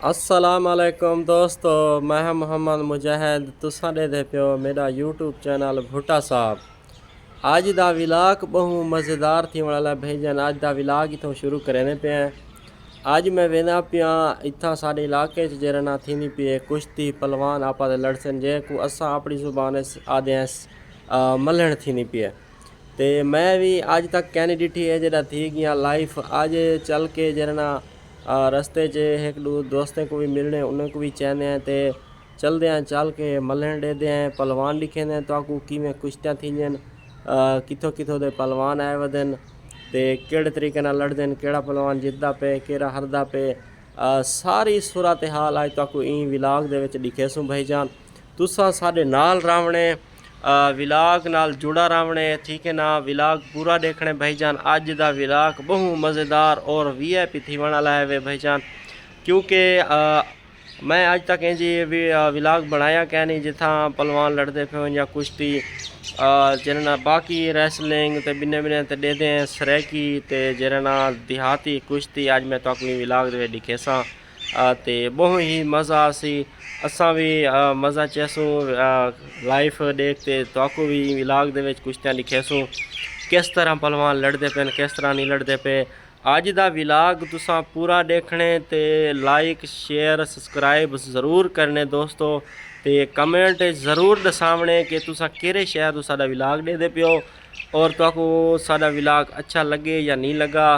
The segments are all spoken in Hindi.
अस्सलाम वालेकुम दोस्तों, मैं हां मोहम्मद मुजाहिद। तुसां दे पियो मेरा यूट्यूब चैनल भुट्टा साहब। अज दा विलाग बहु मज़ेदार थी वाला भेजन। अज दा विलाग इतों शुरू करने पे अज मैं वेंदा पिया इत्थां साडे इलाके च जेरा ना थींदी पई कुश्ती पलवान आपा दे लड़सन जे को असां अपनी जुबान आदे मल्हण थींदी पई ते मैं भी अज तक कहनी डिठी है जेड़ा थी गया लाइफ अज चल के जेरा ना रस्ते च एक दो दोस्तों को भी मिलने उन्हें को भी चहने हैं तो चलते हैं चल के मल्हण देते हैं पलवान लिखे हैं तो आकू किमें कुश्तियाँ थींदियां कितों कितों दे पलवान आए वदन ते केड़े तरीके नाल लड़दे न केड़ा पलवान जितदा पे केड़ा हरदा पे सारी सूरत हाल अज तक ई विलाग दे विच दिखेसूं भाईजान। तुसां साडे नाल रावणे विलाग नाल जुड़ा रावणे ठीक है ना। विलाग पूरा देखने भाईजान। अज दा विलाग बहु मज़ेदार और VIP थी वाला है वे भाईजान, क्योंकि मैं अज तक इंजी विलाग बनाया क्या नहीं जिथा पलवान लड़ते पे या कुश्ती जरना बाकी रेसलिंग ते बिने बिने ते दे दें सरैकी ते जरना देहाती कुश्ती अज मैं तो अपनी विलाग दे दिखे सा ते बहु ही मज़ा सी। असा भी मज़ा चैसूँ लाइफ देखते तो भी विलाग दे विच कुश्तियाँ लिखेसूँ किस तरह पलवान लड़ते पे किस तरह नहीं लड़ते पे। अज दा विलाग तुसां पूरा देखने ते लाइक शेयर सब्सक्राइब ज़रूर करने दोस्तों ते कमेंट ज़रूर दसावने कि तुसां केड़े शहर तो साडा विलाग दे पियो और तो साडा विलाग अच्छा लगे या नहीं लगा।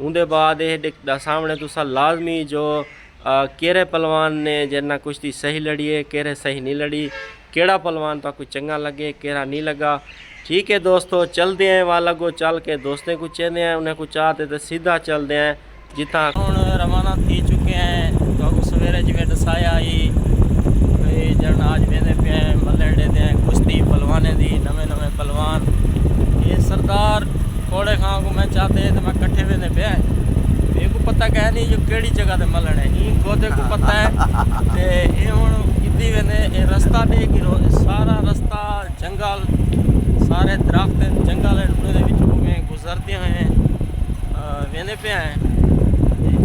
उनके बाद ये दसावने तुसां लाजमी जो केड़े पलवान ने जिन्ना कुश्ती सही लड़ी है केड़े सही नहीं लड़ी केड़ा पलवान तो चंगा लगे केड़ा नहीं लगा। ठीक है दोस्तों, चलते हैं वहाँ लगो चल के दोस्तों को चेंदे हैं उन्हें को चाहते तो सीधा चलते हैं जितना हम रवाना थी चुके हैं। तो सवेरे जिमें दसाया ही भाई जन आज वेंदे पे मल्हण देते हैं कुश्ती पलवाने दी नवे नवे पलवान ये सरदार थोड़े खां को मैं चाहते तो मैं कट्ठे वेंदे पे को पता कह नहीं जो केड़ी जगह ते मल्हण है ई गोदे को पता है ते ये हुण किद्दी वेंदे ए रास्ता दे कि सारा रास्ता जंगल सारे दरख्त जंगल दे विच में गुजरते हैं वेंदे पे हैं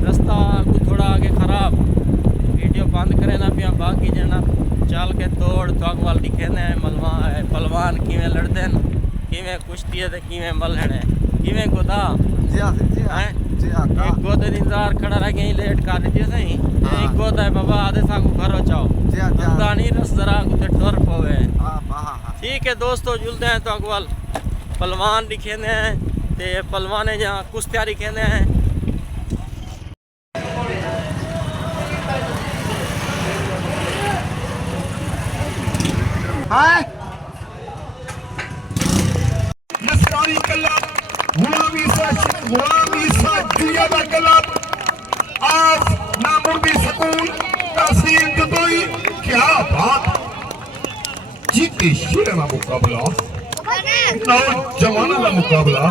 रास्ता को थोड़ा आगे ख़राब वीडियो बंद करे ना पिया बाकी जना चल के तोड़ तोग वाल दिखे ने पलवान किवें लड़दे न किवें कुश्ती है ते किवें मल्हण है किवें गोदा एक गोदे इंतजार खड़ा रह गई लेट कर दी सही एक गोदा है बाबा आधे सा को घरों चाओ नहीं रस जरा कुछ टुर पवे। ठीक है दोस्तों, जुलते हैं तो अगवाल पलवान दिखे हैं ते पलवाने जहाँ कुश्तियाँ दिखे हैं। क्या बात जीते शेर का मुकाबला नौजवान का मुकाबला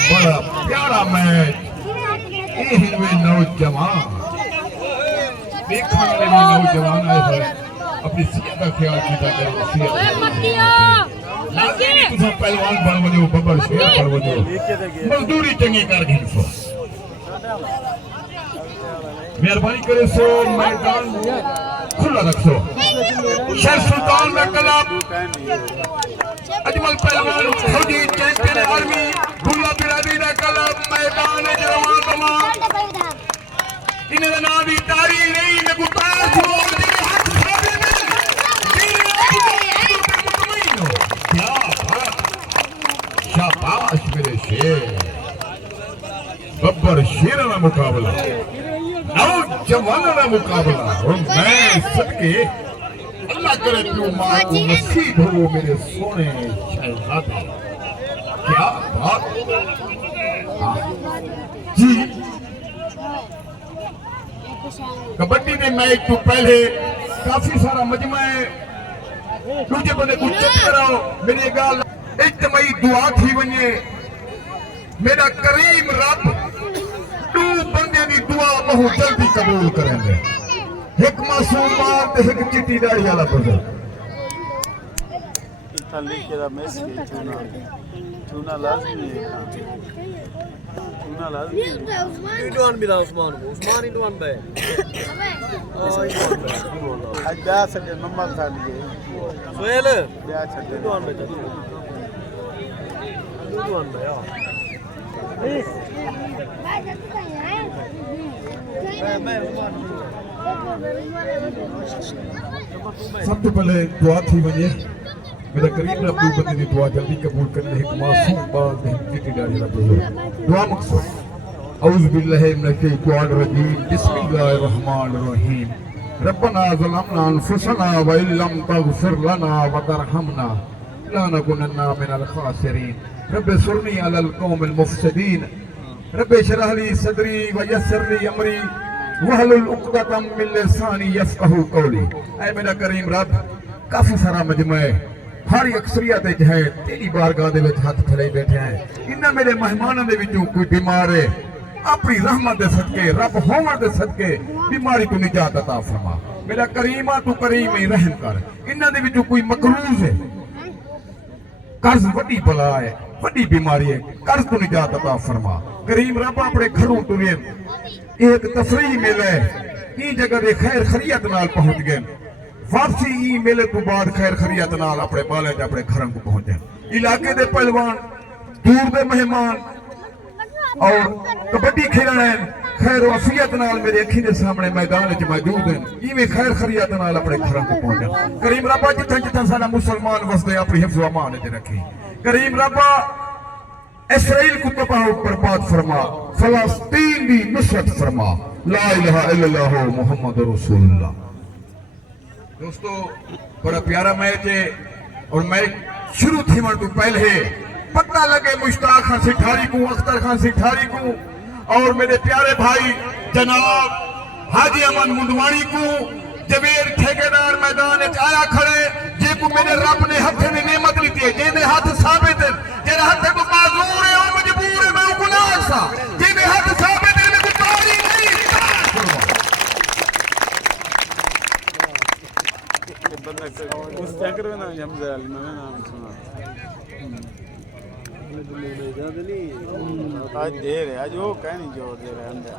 बड़ा प्यारा मैच नौजवान देखने वाले नौजवान आए हैं अपनी सेहत का ख्याल किया पहलवान बन वजो बबर शेर बन वजो मजदूरी चंगी कर गई मेहरबानी करे सो मैदान खुला रखो। शेर सुल्तान का क्लब अजमल पहलवान फौजी चैंपियन आर्मी गुल्ला बिरादरी का क्लब मैदान जवान तमाम इन्हें ना भी तारी नहीं ने गुतार छोड़ दे हाथ सामने क्या शाबाश मेरे शेर बब्बर शेर का मुकाबला नौजवानों का मुकाबला और मैं सदके अल्लाह करे तू मां को नसीब हो मेरे सोने शहजादे। क्या बात जी। कबड्डी के मैच तो पहले काफी सारा मजमा है दूजे बंदे को चुप कराओ मेरी गाल इज्तमाई दुआ थी वने मेरा करीम रब तू बंदे की दुआ बहुत जल्दी कबूल करेंगे। एक मासूम बात एक चिट्टी दाढ़ी वाला बंदा खाली केरा मैस के चूना लाजमी है चूना लाजमी है Induan bilang Usman Induan be. Oh Induan be. आज ब्याह सके नंबर था लिए Soel. ब्याह सके Induan be. Induan be ya. सब तो पहले दुआ थी वने मेरा करीम रब दी बंदे दी दुआ जल्दी कबूल कर ले एक मासूम बात है जितनी डाली रब दुआ मकसद औज़ु बिल्लाहि मिनश शैतानिर रजीम बिस्मिल्लाहिर रहमानिर रहीम रब्बना ज़लमना अनफुसना व इल्लम तग़फिर लना व तरहमना लनकुनन्ना मिनल खासिरीन रब्bi सुरनी अलल कौमिल मुफ़सिदीन रब्bi इश्रह ली सदरी व यस्सिर ली अमरी वहलुल उक़दतम मिन लिसानी यफ़क़हू क़ौली। ऐ मेरा करीम रब काफी सारा मजमा है हर अक्सरियत है तेरी बारगाह दे विच हथ फैले बैठे हैं इन्हां मेरे मेहमानां दे विचों कोई बीमार है अपनी रहमत दे सदके रब होवन दे सदके बीमारी तू निजात अता फरमा मेरा करीमा तू करीम ही रहम कर इन्हां दे विचों कोई मकरूज है कर्ज वड्डी बला है वड्डी बीमारी है कर्ज तू निजात अता फरमा करीम रब अपने घरों तू एक तफरीह मेला है ई जगह दे खैर खरियत नाल पहुंच गए वापसी ई मेले तो बाद खैर खरियत नाल अपने बाले च अपने घरों को पहुंचे इलाके दे पहलवान दूर दे मेहमान और कबड्डी खेलना है खैर वफियत नाल मेरे अखी के सामने मैदान च मौजूद हैं इवें खैर खरियत नाल अपने घरों को पहुंचे करीम रब्बा जिथे जिथे साडा मुसलमान वसदे अपनी हिफ्ज़ व अमान च रखी करीम रब्बा इसराइल को तबाह बर्बाद फरमा फलस्तीन दी नुसरत फरमा ला इलाहा इल्लल्लाह मुहम्मद रसूलुल्लाह। दोस्तों बड़ा प्यारा मैच है और मैच शुरू थी तो पहले पता लगे मुश्ताक खान सिठारी को अख्तर खान सिठारी को और मेरे प्यारे भाई जनाब हाजी अमन मुंडवाणी को जवेर ठेकेदार मैदान आया खड़े जे को मेरे रब ने हाथ में नेमत ली है जेने हाथ साबित है जेने हाथ को माजूर है और मजबूर है मैं गुनाह सा जेने हाथ साबित है मैं तारी नहीं बंदा उस टैंकर में ना हमजा अली मैंने नाम सुना आज देर है आज वो कह नहीं जोर दे रहा अंदर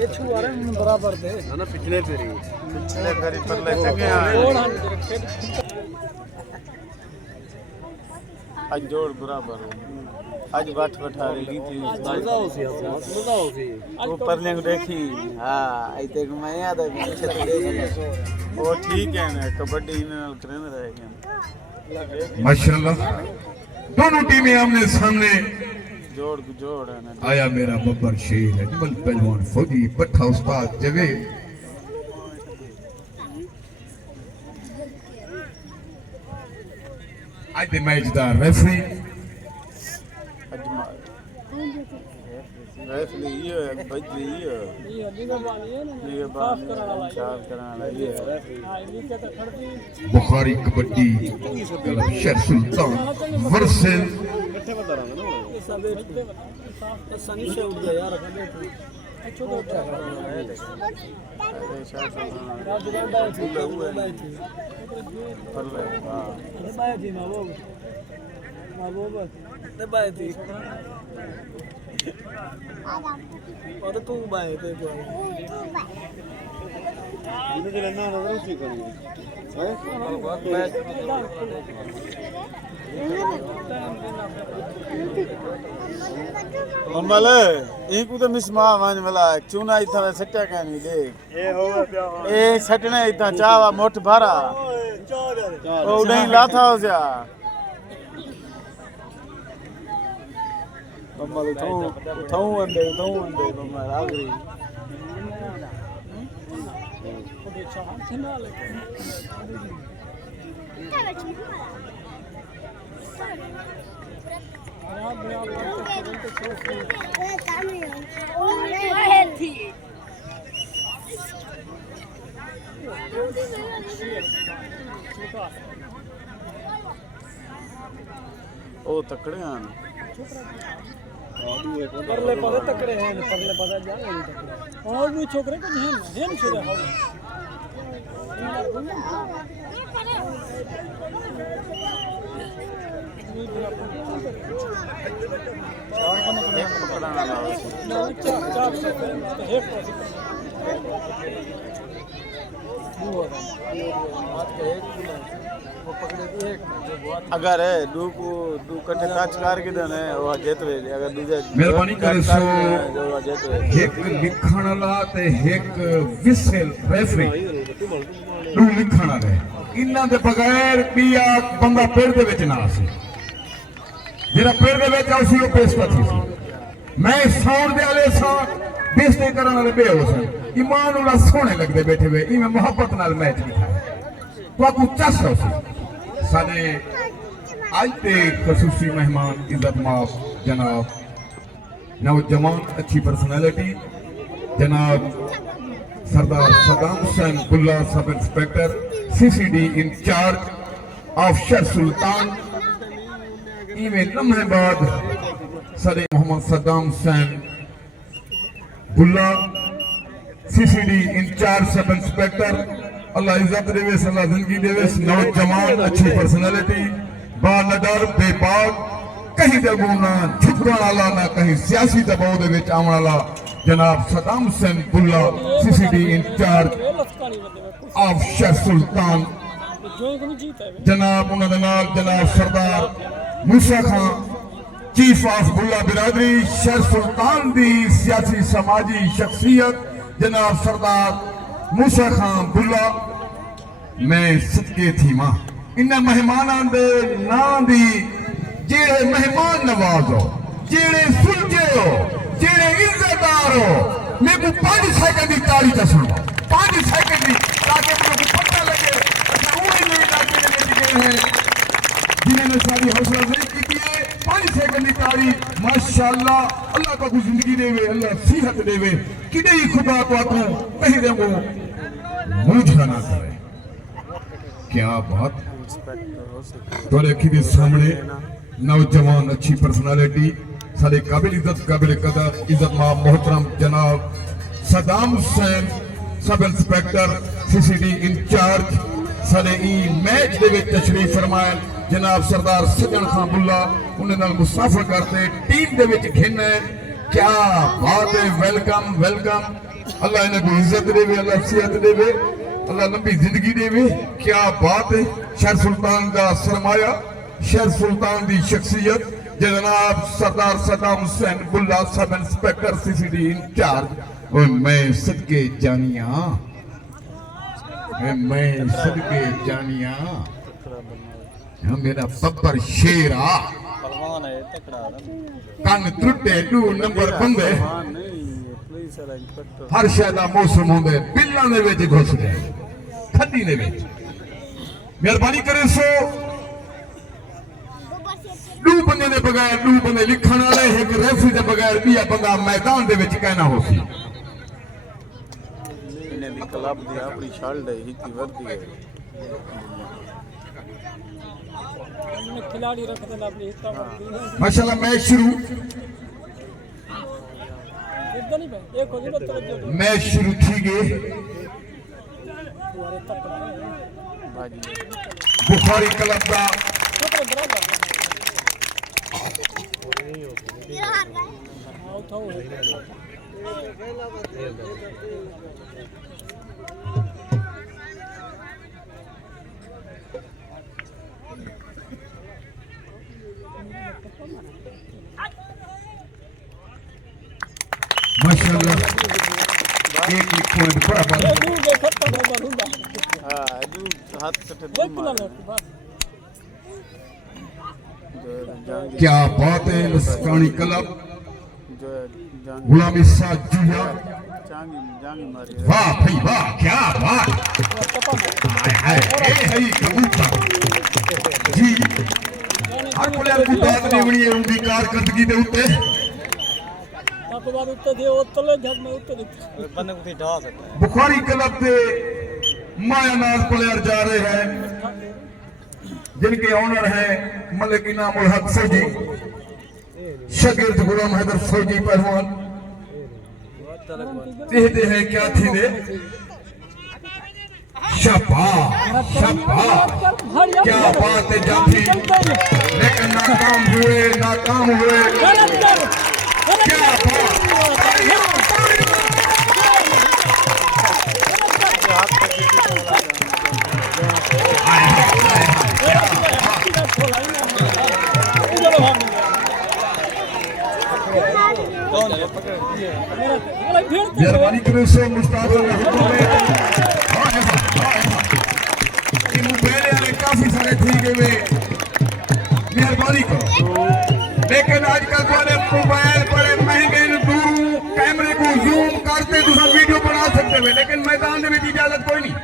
ये छुआरे बराबर दे ना पिछले फेरी पर ले चंगे आज जोड़ बराबर आज बाट बैठा रही थी मजा होसी ऊपर ले देखी हां आई ते मैं याद है पीछे तो देख वो ठीक है ना कबड्डी नाल ट्रेन रहेगा माशाल्लाह दोनों टीमें आमने सामने जोड़ है ना आया मेरा बब्बर शेर अजमल पहलवान फौजी पट्टा उस्ताद जवेद आज दे मैच दा रेफरी रेफरी ये बजी ये साफ कराना ये बुखारी कबड्डी क्लब शेर सुल्तान वर्सेस सनी से उठ गया यार और तू बाय ते मले एक तो मिसमा मान वाला चूना इथा सट्टा कहनी देख ए सटने इथा चावा मोठ भरा ओ नहीं लाथा हो जा मम्मा तो अंदे मम्मा आगरी ओ तकड़े आन परले पता तकड़े हैं परले पता जाए और भी छोकरे को हैं छोकरे हो अगर है दू कट्ठे काच कार के दने वो जेतवे अगर दूजे मेहरबानी करे सो जो जेतवे एक लिखण वाला ते एक विसल रेफरी दू लिखण वाले इन्हां दे बगैर बिया बंदा पेड़ दे विच ना सी जेड़ा पेड़ दे विच आसी ओ पेशवा थी मैं साउंड दे वाले सा बेइज्जती करन वाले बेहोश ईमान वाला सोहने लगदे बैठे हुए इवें मोहब्बत नाल मैच दिखाया तो आपको चस हो साडे आज के खसूसी मेहमान इज्जत माफ जनाब नौजवान अच्छी पर्सनैलिटी जनाब सरदार Saddam Hussain Bulla sub inspector CCD incharge of Sher Sultan इवें लम्हे बाद सदे Mohammad Saddam Hussain Bulla CCD incharge sub inspector Allah इज्जत देवे अल्लाह जिंदगी देवे नौजवान अच्छी पर्सनैलिटी बालडर बेबाक कहीं दबू ना झुकण वाला ना कहीं सियासी दबाव दे विच आउण वाला जनाब Saddam Hussain Bulla CCD incharge of Sher सुल्तान जनाब उन्हां दे नाल जनाब सरदार मूसा खान चीफ ऑफ बुल्ला बिरादरी शर सुल्तान दी सियासी समाजी शख्सियत जनाब सरदार मूसा खान बुल्ला मैं सदके थी मां इन मेहमानां दे नां दी जेड़े मेहमान नवाज हो जेड़े सुलझे हो जेड़े इज्जतदार हो मेरे को 5 सेकंड की ताली च सुनो 5 सेकंड की ताकि मेरे को पता लगे अच्छा वो ही इलाके में गए हैं जिन्होंने सारी हौसला अफजाई की है 5 सेकंड की ताली माशाअल्लाह अल्लाह को जिंदगी देवे अल्लाह सेहत देवे किडे ही खुदा को आको कहीं दे वो मुझ ना करे क्या बात तोरे अखी सामने नौजवान अच्छी पर्सनालिटी सारे काबिल इज्जत काबिल कदर इज्जत माब मोहतरम जनाब सदाम हुसैन सब इंस्पेक्टर सीसीडी इंचार्ज सारे ई मैच दे विच तशरीफ फरमाए जनाब सरदार सजन खान बुल्ला उन्हें नाल मुसाफर करते टीम दे विच घिने क्या बात है वेलकम वेलकम अल्लाह इन्हें को इज्जत देवे अल्लाह सेहत देवे अल्लाह लंबी जिंदगी देवे क्या बात है शर सुल्तान का सरमाया शर सुल्तान की शख्सियत जनाब सरदार Saddam Hussain Bulla sub inspector CCD in charge और मैं सदके जानिया मैं सदके जानिया मेरा बब्बर शेर आ कन त्रुटे 2 नंबर बंदे हर शय दा मौसम होंदे बिल्लां दे विच घुस गए खड्डी दे विच मेहरबानी करे सो 2 बंदे दे बगैर 2 बंदे लिखण वाले एक रेफरी दे बगैर बिया बंदा मैदान दे विच कहना हो सी इन्हें भी क्लब दी अपनी शर्ट है हिकी वर्दी है खिलाड़ी रख देना अपनी हिस्सा माशाल्लाह मैच शुरू इधर नहीं भाई एक हो गया तो मैच शुरू थी गए बुखारी क्लब का माशाल्लाह एक पॉइंट बराबर हां दू हाथ कटे क्या बात है लस्कानी क्लब जो गुलामी साथ जुया जांगी मारी वाह भाई वाह क्या बात हाय हाय ए है कबूतर जी हर प्लेयर को बात नहीं बनी है उनकी कारकर्दगी दे उत्ते आपको बात उत्ते दे वो तले झट में उत्ते बंदे को ढा सकता है बुखारी क्लब के मायानाज प्लेयर जा रहे हैं जिनके ऑनर हैं मलिक इनाम उल हक फौजी शागिर्द गुलाम हैदर फौजी पहलवान कहते हैं क्या थी दे शाबाश शाबाश क्या बात है जाफी लेकिन नाकाम हुए क्या मेहरबानी करो से मुस्ताद काफी सारे ठीक है मेहरबानी करो लेकिन आजकल तुम्हारे मोबाइल बड़े महंगे दूर कैमरे को जूम करते दूसरा वीडियो बना सकते हुए लेकिन मैदान में इजाजत कोई नहीं।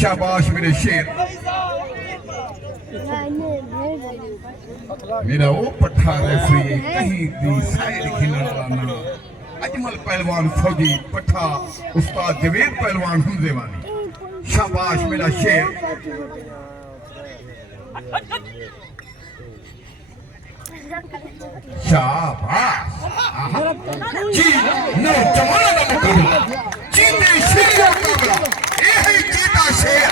शाबाश मेरे शेर मेरा वो पट्ठा रेफरी कहीं दी साइड खिलने वाला अजमल पहलवान फौजी पट्ठा उस्ताद जवेद पहलवान हमजे वाली। शाबाश मेरा शेर शाबाश जी नौजवान का मुकाबला जीते शेर का मुकाबला यही जीता शेर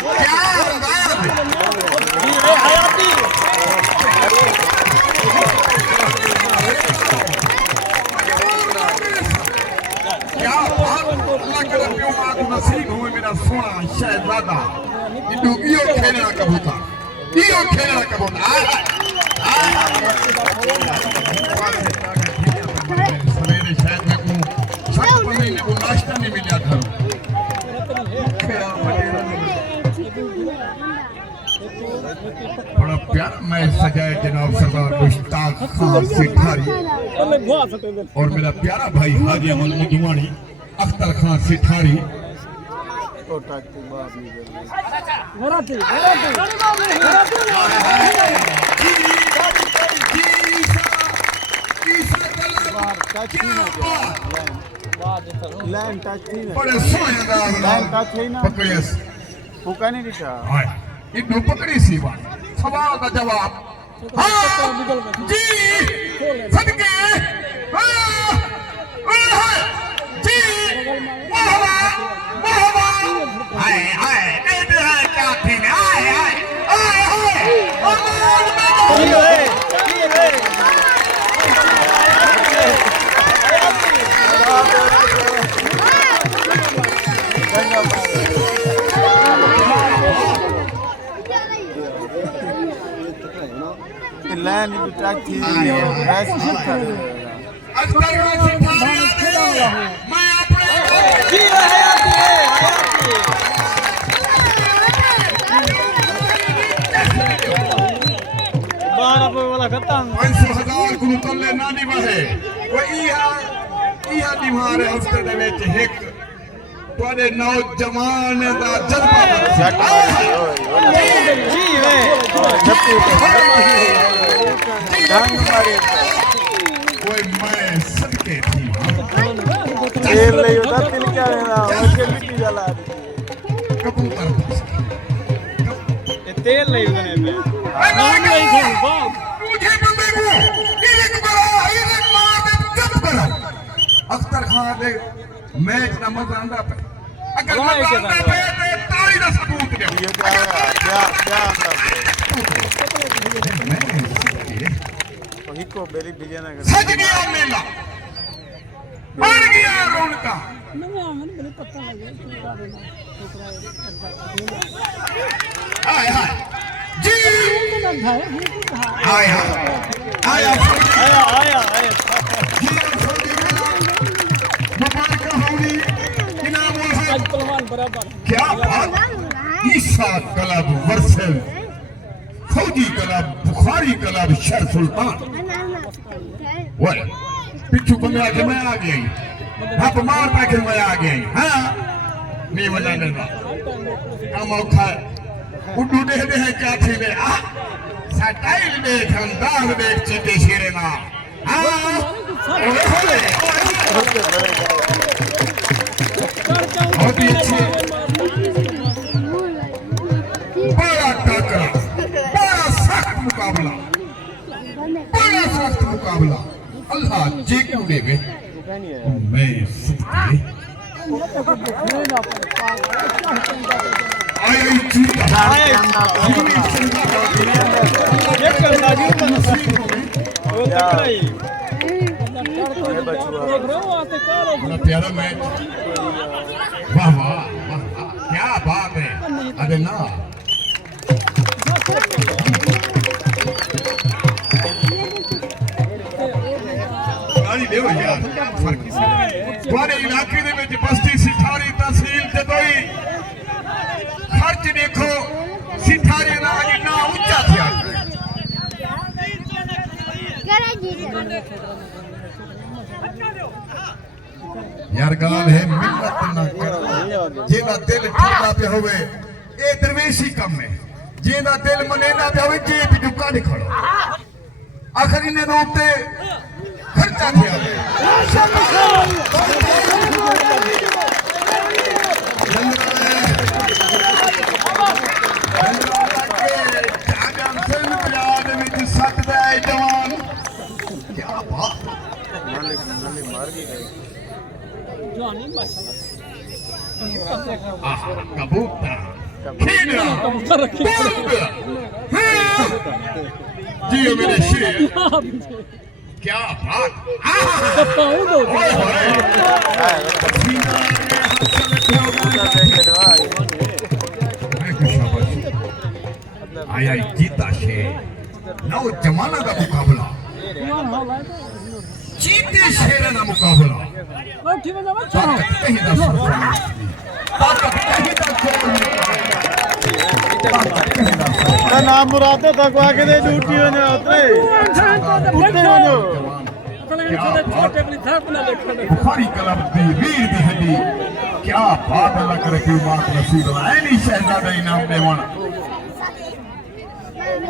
क्या अंदाज हयाती क्या अल्लाह करे प्यो मां को नसीब हुए मेरा सोना शहजादा इयो खेलना कबूतर सवेरे शायद मैं को शक महीने को नाश्ता नहीं मिला था बड़ा प्यारा मैं सजाए जनाब सरदार मुश्ताक खान सिठारी और मेरा प्यारा भाई हाजी अमल मुजवानी अख्तर खान सिठारी बड़े इन्हों पकड़ी सी बात सवाल का जवाब जी सदके जी हाय हाय देते हैं क्या थी हाय हाय लाइन थी रैस नानी बहे बीमार हफ्ते नौजवान का जज्बा कोई मैं सदके थी तेल ले उधर तिल क्या रहना मुझे मिट्टी जला दी कबूतर तेल ले उधर में नाम नहीं थी बाप मुझे बंदे को एक मार दे जब करो अख्तर खान दे मैच ना मजा आंदा पे अगर मजा आंदा पे तो ताली दा सबूत दे क्या को बेरी बिजना कर सज गया मेला बढ़ गया रौनका मैंने पता लगा हाय हाय जी हाय हाय आया मुबारक होली इनाम आज पहलवान बराबर क्या बात ईसा क्लब वर्सेस फौजी क्लब बुखारी क्लब शहर सुल्तान What? पिछू बंदा के मैं आ गई आप मार के मैं आ गई हां नहीं मजा लेना काम औखा उड्डू दे है क्या थी ने आ स्टाइल देख अंदाज देख चीते शेरे ना हां बहुत ही अच्छी बड़ा टक्कर बड़ा सख्त मुकाबला अल्लाह जी को देवे मैं सदके आई चीता एक करना जी वो तकड़ा ही बड़ा प्यारा मैच वाह वाह वाह वाह, क्या बात है अरे ना गाड़ी ले यार तुम्हारे इलाके ਦੇ ਵਿੱਚ ਬਸਤੀ ਸਿਠਾਰੀ ਤਹਿਸੀਲ ਜਦੋਈ ਖਰਚ ਦੇਖੋ ਸਿਠਾਰੀ ਦਾ ਇੰਨਾ ਉੱਚਾ ਥਿਆ यार गाल है मिन्नत ना करो जेदा दिल ठंडा पे होवे ए दरवेशी कम है जेदा दिल मनेना पे होवे जेब दुका निखड़ो आखिर इन्हें रोते खर्चा किया क्या बात कबूतर जियो मेरे शेर क्या बात आया जीता शेर ना वो जमाना का मुकाबला जीते शेर ना मुकाबला ताकत कहीं ना ताकत कहीं का नाम मुरादे तक आके दे ड्यूटी होने उतरे उतरे होने बुखारी कलब दी वीर दी हड्डी क्या बात अल्लाह करे कि मात नसीब ऐनी शहजादा इनाम देवन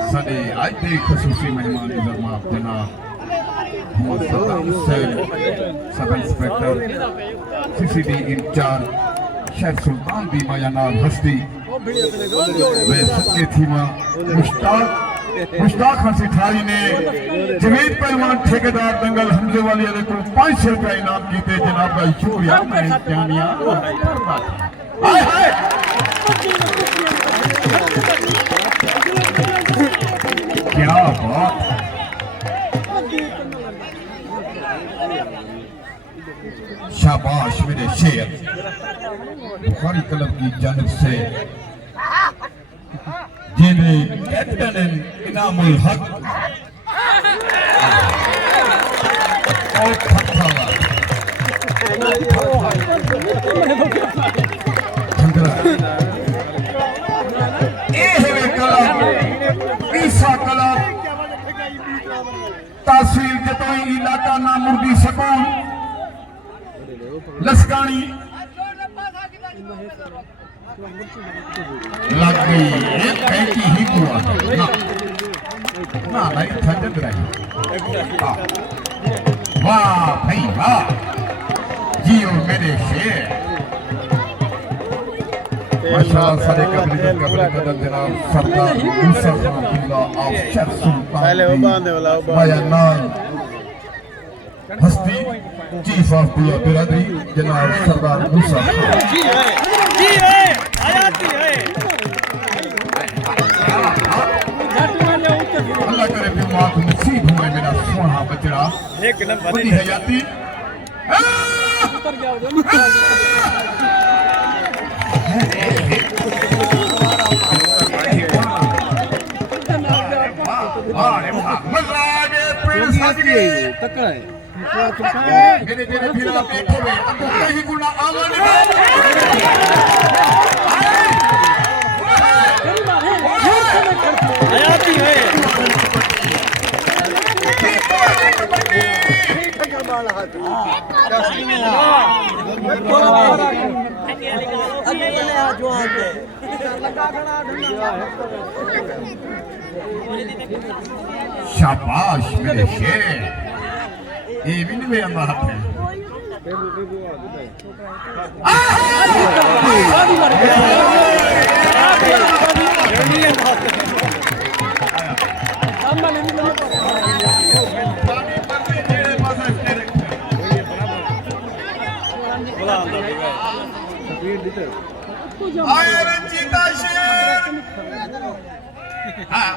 सदे आज दे खसूसी मेहमान इज़्ज़त माफ जनाब sub inspector CCD incharge Sheikh Sultan दी मायानाब हस्ती वे सच्चे थी मां मुश्ताक खान सिठारी ने जवेद पहलवान ठेकेदार दंगल हमजे वाली को 500 रुपया इनाम कीते जनाब का शुक्रिया मैं जानिया हाय हाय क्या बात शाबाश मेरे शेर बुखारी कलब की जानिब से जिन्हें कैप्टन इनामुल हक और ईसा कला तहसील जतोई इलाका ना मुर्दी सकून लसकानी लग गई एक पैकी ही हुआ ना नहीं ठंड रही वाह भाई वाह जियो मेरे शेर माशाअल्लाह सारे कबल कदम जनाब सरदार मूसा खान बिल्ला ऑफ शेख सुल्तान पहले वो बांधने वाला बयान हस्ती चीफ ऑफ बिरादरी जनाब सरदार मूसा जी है आयाती है अल्लाह करे भी मां को नसीब हुए मेरा सोना बचड़ा एक नंबर बड़ी हयाती उतर जाओ मजा आ गया पेड़ सज गए तकड़ा है मेरे तेरे फिर आप बैठे हुए कहीं गुना आवाज आयाती है शाबाश मेरे शेर ये भी नहीं मेरा बात है आए रे चीता शेर हाँ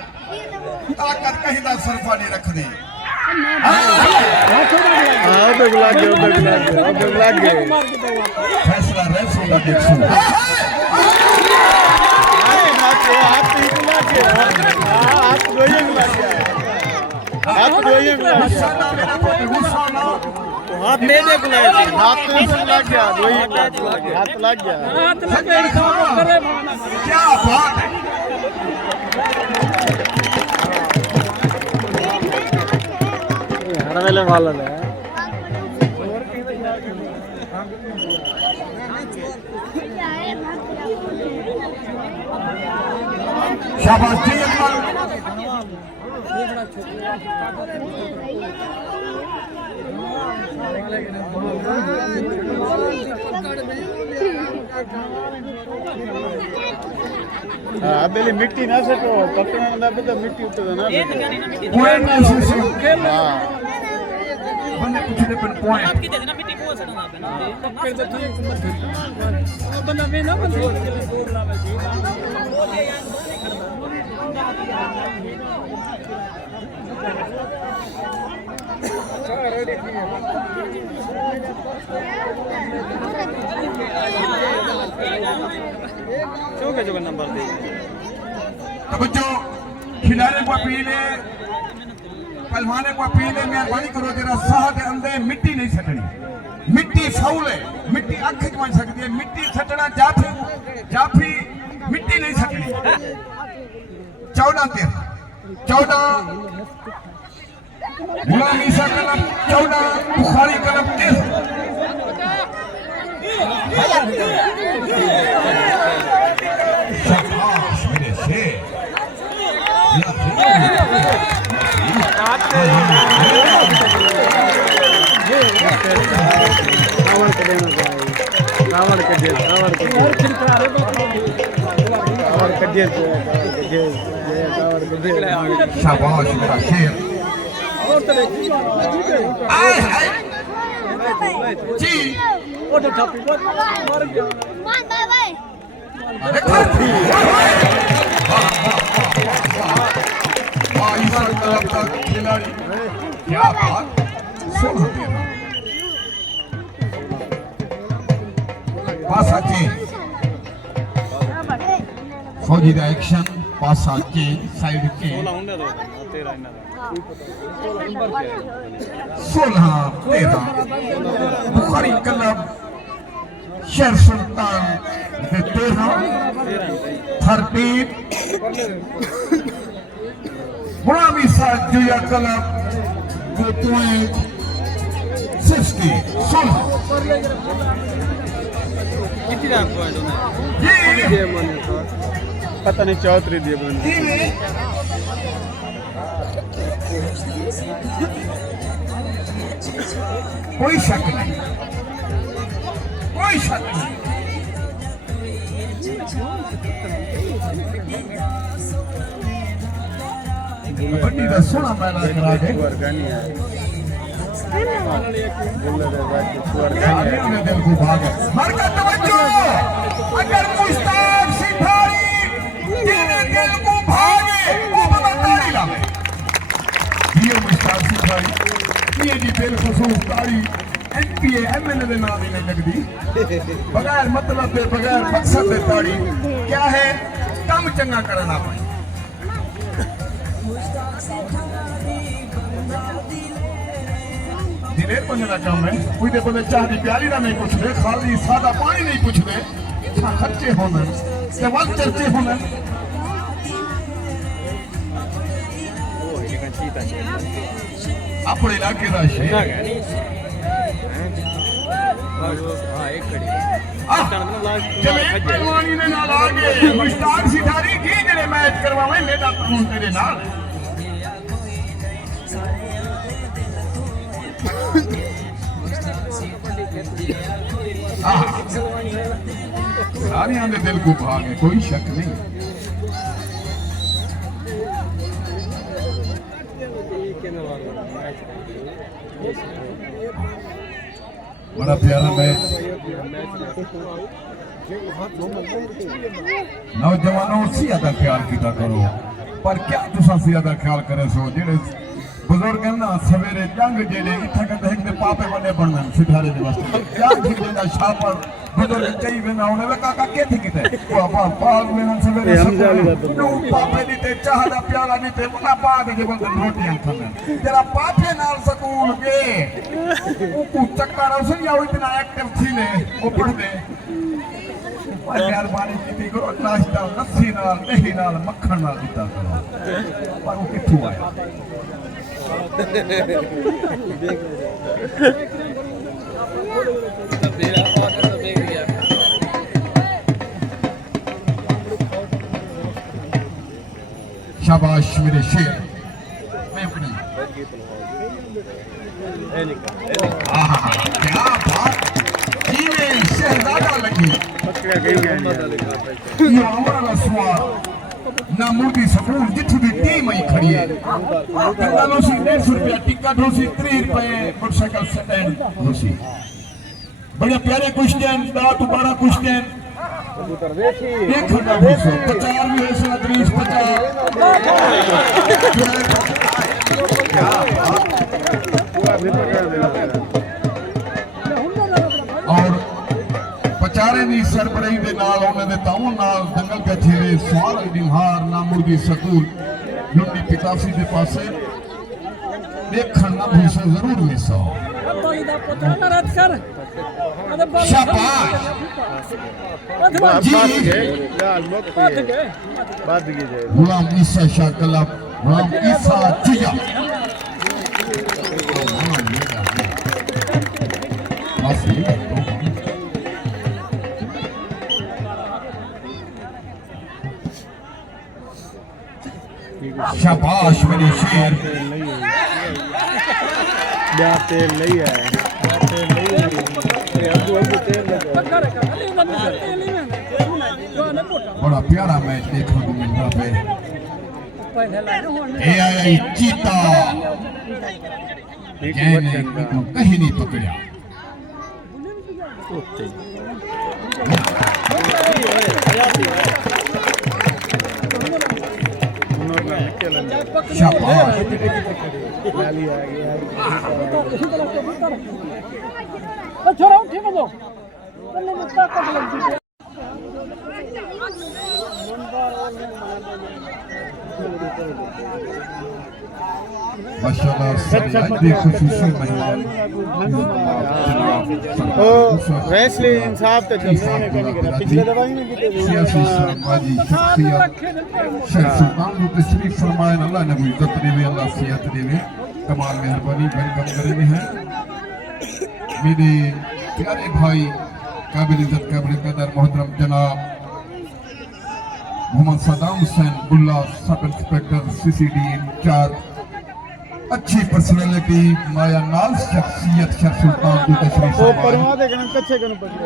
ताकत कहीं दा सरफा नहीं रख दी फैसला रेसो का देखो हाथ में देख ले हाथ में से लग गया वही हाथ लग गया हाथ लगे करे क्या बात है हर वेले वाला है शाबाश जी अकमल अबेली मिट्टी ना से तो पकड़ने ना पे तो मिट्टी उतर ना पॉइंट ना से हां बंदे कुछ ने पर पॉइंट आपकी दे देना मिट्टी बहुत सड़ा ना पकड़ तो ठीक बंदा में ना बंदा बोल रहा है जी जो नंबर दे तवज्जो खिलाड़ी को अपील है पहलवान को अपील है मेहरबानी करो जरा साह के अंदर मिट्टी नहीं सटनी मिट्टी फाउल है मिट्टी अख च बन सकती है मिट्टी सटना जाफी मिट्टी नहीं सटनी 14 गुलाम ईसा कलम 14 बुखारी कलम 13 शाबाश मेरे शेर शाबाश मेरा शेर आए हाय जी वो तो ठप्पी मार गया खिलाड़ी क्या बात पासा चेंज फौजी का एक्शन पासा change side change 16-13 Bukhari club शेर सुल्तान 13 गुलाम ईसा जुया क्लब 60 कितना पॉइंट होना जी पता नहीं 34 दिए बंदे कोई शक नहीं कोई शक नहीं कबड्डी का सोना मैदान करा के दिल को भागे मरका तवज्जो अगर मुश्ताक सिंधारी तेरे दिल को भागे वो बताई लावे ये मुश्ताक सिंधारी ये जी दिल खसूस तारी एमपीए एमएलए दे नाम ही नहीं लगदी बगैर मतलब दे बगैर मकसद दे तारी क्या है काम चंगा करना पड़े दिलेर बने का काम है कोई दे बंदे चाह दी प्याली ना नहीं पूछ दे खाली सादा पानी नहीं पूछ दे इतना खर्चे होने सवाल चर्चे होने अपने इलाके का शेर चले पहलवानी ने नाल आ गए मुश्ताक सिधारी की जेड़े मैच करवावे मेरा कानून तेरे नाल सारे आने दिल को भागे कोई शक नहीं बड़ा प्यारा मैच नौजवानों से ज्यादा ख्याल किया करो पर क्या तुसा से ज्यादा ख्याल करे सो जेड़े बुजुर्ग है ना सवेरे जंग जेले इत्थे कहते हैं कि पापे बने बनन सिधारे दे वास्ते क्या जिंदा शापर बुजुर्ग चाहिए वेना उन्हें लगा का के थी किते पापा पाल वेना सवेरे नो पापे दी ते चाह दा प्याला दी ते बना पा के जे बोलते रोटियां खाने जरा पापे नाल स्कूल गए वो चक्कर उसे या इतना एक्टिव थी ले वो पढ़ दे मेहरबानी की करो नाश्ता लस्सी नाल दही नाल मक्खन नाल दिता करो पर वो किथों आया शाबाश मेरे शेर मैं अपनी क्या बात जीवे शहजादा लगी ये हमारा सवाल नामुदी सकूल जिथे भी टीम आई खड़ी है कंदालो सी 150 रुपया टिकट हो सी 30 रुपए मोटरसाइकिल स्टैंड हो सी बड़े प्यारे क्वेश्चन 12 क्वेश्चन एक घंटा पूछो 50 भी है सो 30 50 और पचारे दी सरबराही दे नाल उन्हां दे ताउन नाल दंगल कचेरे सवाल निहार नामुर्गी सकूल लुंडी पितासी दे पासे देखण ना भूसो जरूर मिसो शाबाश गुलाम ईसा शाह कलब गुलाम ईसा जिया शाबाश मेरे शेर तेल नहीं है बड़ा प्यारा मैच देखने को मिल रहा है AI चीता कहने को कहीं नहीं पकड़ा शाबाश छोरा उठे बजो कन्ने में ताकत लगती है माशाल्लाह सभी खुशी मेहमान तो वैसे इंसाफ तो चल रहे हैं कहीं पिछले दवाई में कितने सियासी समाजी शख्सियत शेख सुल्तान को तशरीफ फरमाए अल्लाह ने इज्जत देवे अल्लाह सियात देवे कमाल मेहरबानी वेलकम करे हैं मेरे प्यारे भाई काबिल इज्जत काबिल कदर मोहतरम जनाब Mohammad Saddam Hussain Bulla sub inspector CCD in charge अच्छी पर्सनालिटी माया नाज शख्सियत शेख सुल्तान की तशरीफ वो परवा दे गन कच्चे गन पकड़ो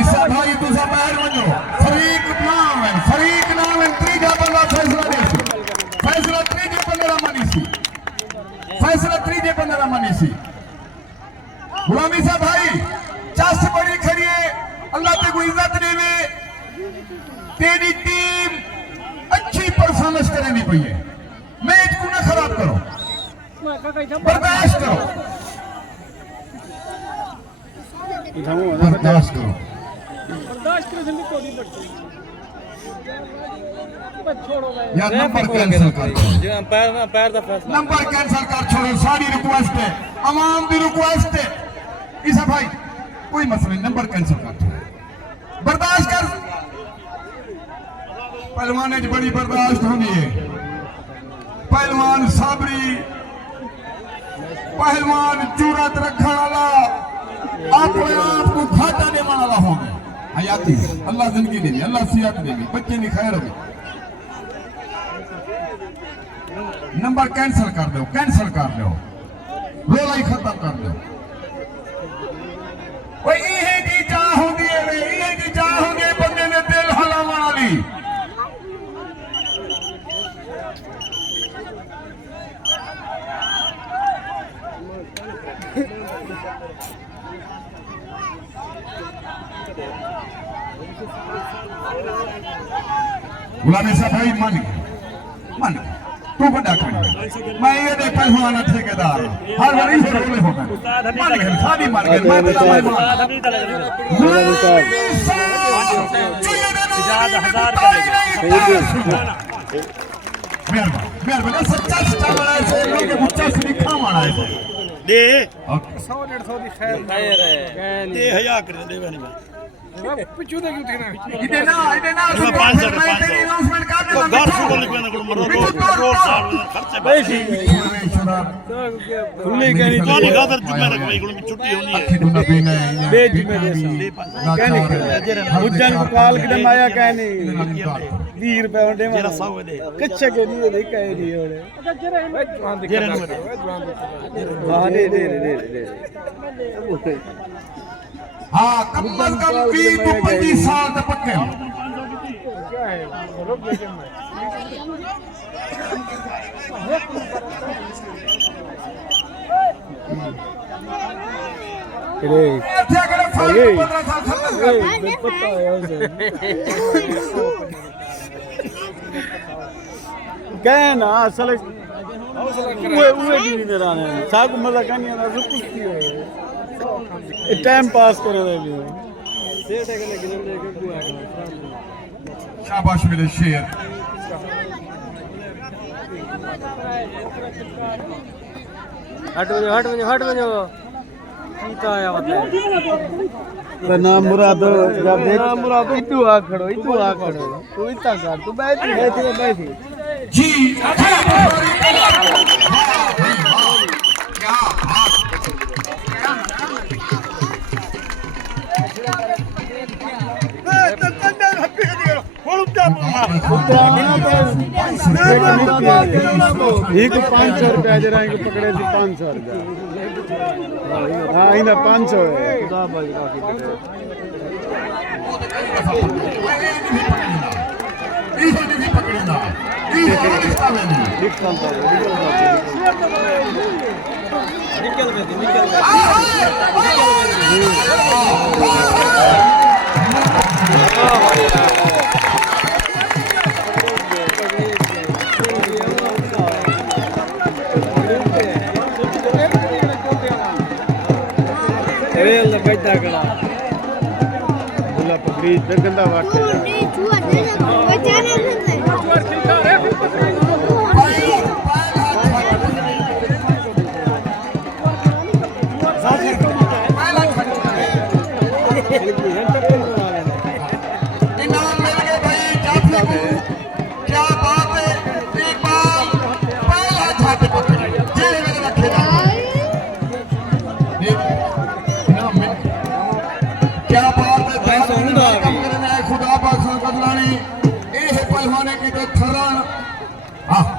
ईसा भाई तुसा बाहर वजो फरीक नाम है त्रीजा बंदा फैसला त्रीजे बंदा मानी सी फैसला त्रीजे बंदा मानी सी गुलाम ईसा भाई चस बड़ी खड़ी है अल्लाह ते को इज्जत देवे तेरी टीम अच्छी परफॉर्मेंस करनी पई है मैच को ना खराब करो बर्दाश्त करो बर्दाश्त करो या नंबर कैंसिल कर जो अंपायर दा फैसला नंबर कैंसिल कर छोड़ो सारी रिक्वेस्ट है आवाम दी रिक्वेस्ट है ईसा भाई कोई मसला नहीं नंबर कैंसिल कर छोड़ो बर्दाश्त कर पहलवान बड़ी बर्दाश्त होनी है पहलवान साबरी पहलवान जरूरत रखने वाला अपने आप को घाटा देने वाला होगा हयाती अल्लाह जिंदगी देगी अल्लाह सियात देगी बच्चे की खैर होगी नंबर कैंसिल कर दो रोला ही खत्म कर दो ये जी चाह होगी ये जी चाह होगी बंदे ने दिल हलावा वाली गुलामी साहब भाई मान गए तू बड़ा कर मैं ये देख पहलवान ठेकेदार हर बार इसे रोले होगा मान गए सादी मान गए मैं बड़ा गुलामी साहब इजाद 1000 कर लेंगे मेहरबान सच्चा बड़ा है से लोग गुच्चा से लिखा मारा है दे 100 150 की खैर है दे 1000 कर दे वाली मैं पिछू दे क्यों देखना इधर ना 500 मैं तेरी अनाउंसमेंट कर तो देना घर से बोल के ना मरो रोड साल खर्चे पैसे खुले कहनी तो नहीं खातर जुम्मे रख भाई गुल में छुट्टी होनी है बेच में दे कहनी मुद्दन काल के आया कहनी 20 रुपए होंडे जरा 100 दे कच्चे के लिए दे कहनी होने जरा हां दे हाँ कम से कम 20 तो 25 साल तक पक्के हो क्या है रुक लेके मैं क्या करे 15 साल पता है उसे क्या ना असल उए की मेरा ने साग मजा कहानी ना सब कुछ की है टाइम पास करने के लिए सेठ है कि गिनन दे के बुआ शाबाश मेरे शेर हट बजो सीता आया मतलब नाम मुराद जब देख मुराद तू आ खड़ो तू इतना कर तू बैठ जी क्या एक 500 रुपया जरा पकड़े थे 500 रुपया हाँ इन्हें 500 है रेल बैठा करा बुला पकड़ी गंदा वाट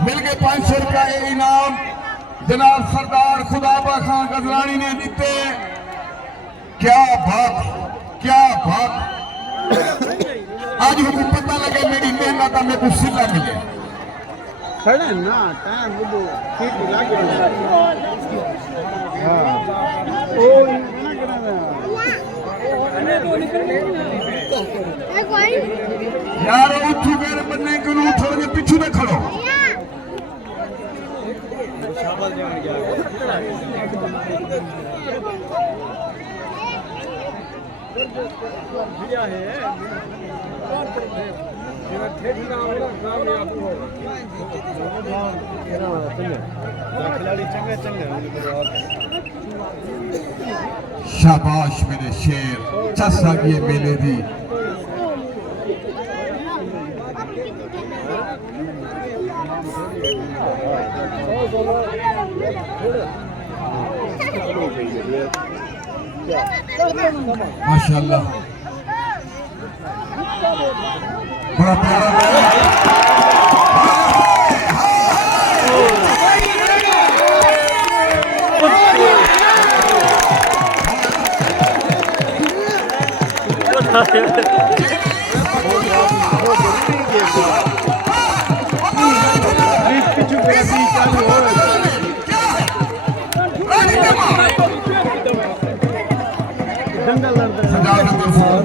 मिल गए 500 रुपया इनाम जनाब सरदार खुदाबा खान गजलानी ने दीते क्या बात आज मुझे पता लगे मेरी मेहनत मेरे को सिला मिले खड़े ना टाइम बुदो ठीक लागे हां ओ यार उठू मेरे बनने के लिए थोड़े पीछे में खड़ो शाबाश मेरे शेर चसा ये मेले दी माशाल्लाह बड़ा प्यारा जंगल लड़ते हैं सजाद तरफों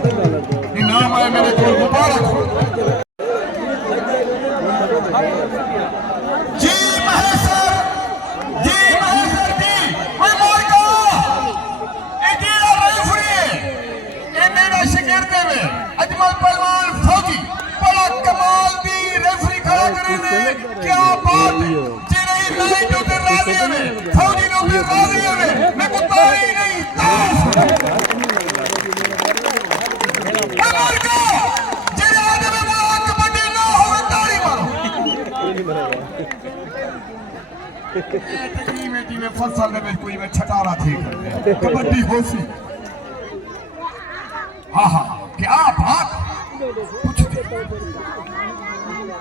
इनाम है मेरे को मुबारक हो। जी महेश्वर जी मैं मोर को इधर रेफरी ये मेरा शिकायत में अजमल पहलवान फौजी बड़ा कमाल भी रेफरी खड़ा करेंगे क्या बात है जी नहीं जो तेरे राजी में फौजी लोग राजी में मैं को तारी नहीं मोर को जेरे आदमी में वो कबड्डी ना हो तारी मारो जी में फसल में कोई में छटारा थी कबड्डी हो सी हाँ हाँ क्या बात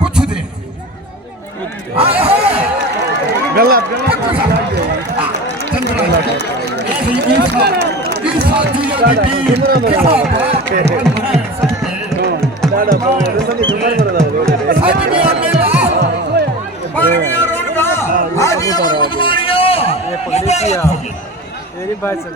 कुछ दे गलत मेरी बात सुन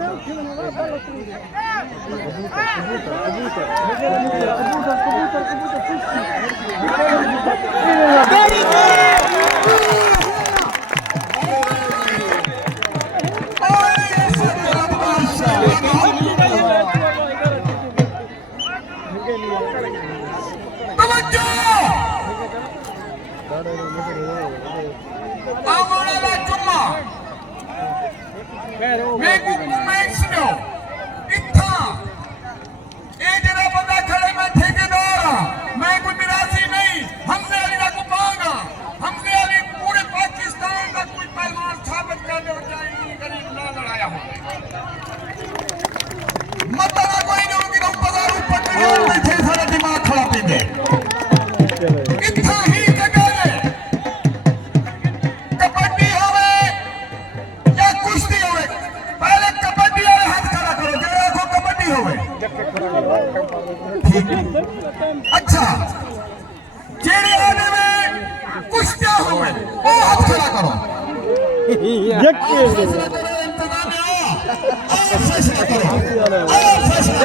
अच्छा जेड़े आने में कुछ क्या हुए वो हाथ खड़ा करो फैसला करो इंतजामिया फैसला करो फैसला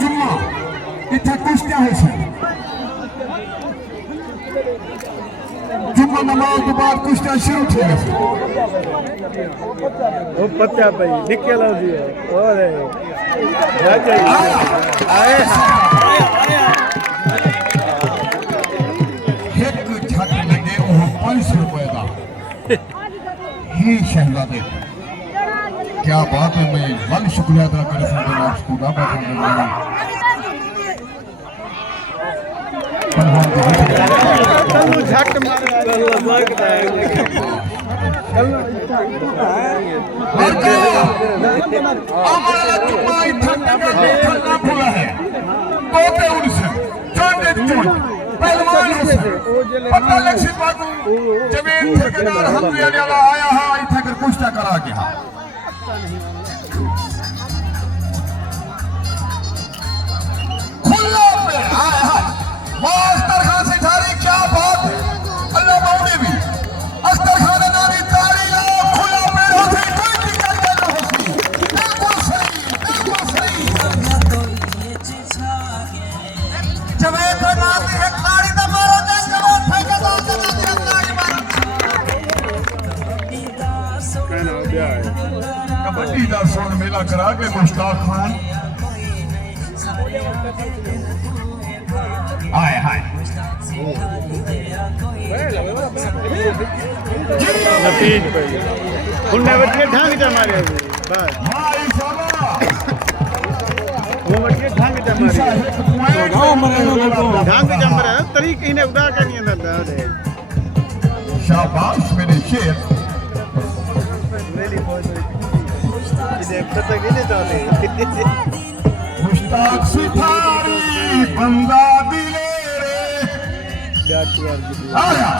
जुम्मा इतना कुछ क्या है सर जुम्मा नमाज के बाद कुछ क्या शुरू थे वो पत्ता पे निकल आ दिया और आए एक छत लगे वो 500 रुपए का ही शहजादे क्या बात है मैं मन शुक्रिया अदा कर सकता हूँ आपको ना झट आया है इतना कर कुछ करा गया खुला पे अख्तर खान से थारी क्या बात है अल्लाह बाउडी भी अख्तर खान ने नामी तारी ला खुला पे होती कोई दिक्कत नहीं होती बिल्कुल सही जब एक नाम है तारी तो मारो दे करो फेंक दो कबड्डी का सोन मेला करा के मुश्ताक खान हाय हाय उन्हें बच्चे ढंग से मारे बस वो बच्चे ढंग से मारे ढंग से मारे तरीके इन्हें उड़ा कर नहीं अंदर शाबाश मेरे शेर मुश्ताक सितारी बंदा दिले रे आया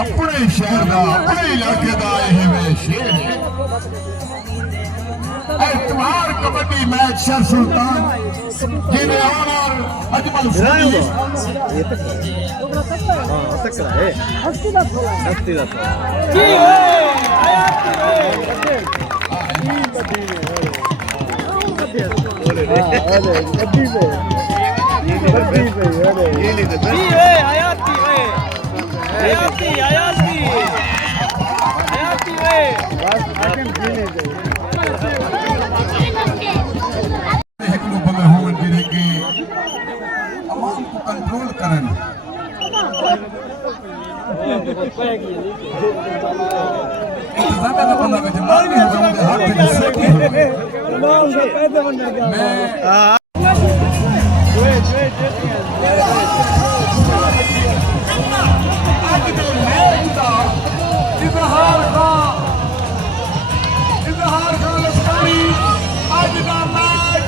अपने शहर का अपने इलाके का यह वे शेर है एतवार कबड्डी मैच शर सुल्तान जिन्हें ऑनर अजमल फौजी अवाम को कंट्रोल करन ज्यादा बंदा के जमाल में होगा हाथ में सेकी मैं आज के मैच का इजहार का लश्करी आज का मैच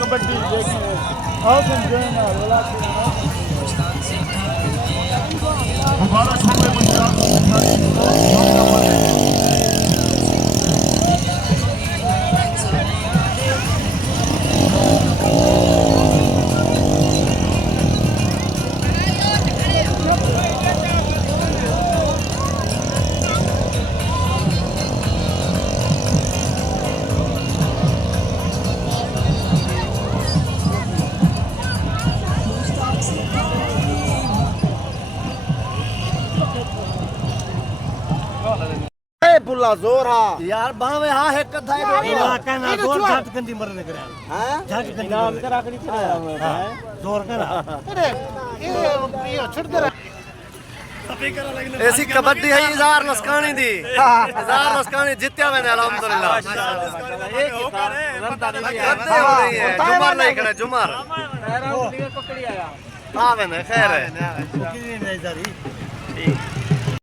कबड्डी मुबारक हो गए मुश्ताक पुल्ला जोर हा यार बावे हा है कथा है कहना जोर झट कंदी मरने करे हैं झट कंदी नाम करा करी जोर करा ये छुट दे ऐसी कबड्डी है इजार नस्कानी दी इजार नस्कानी जित्या मैंने अल्हम्दुलिल्लाह जुमर नहीं खड़ा जुमर हां मैंने खैर है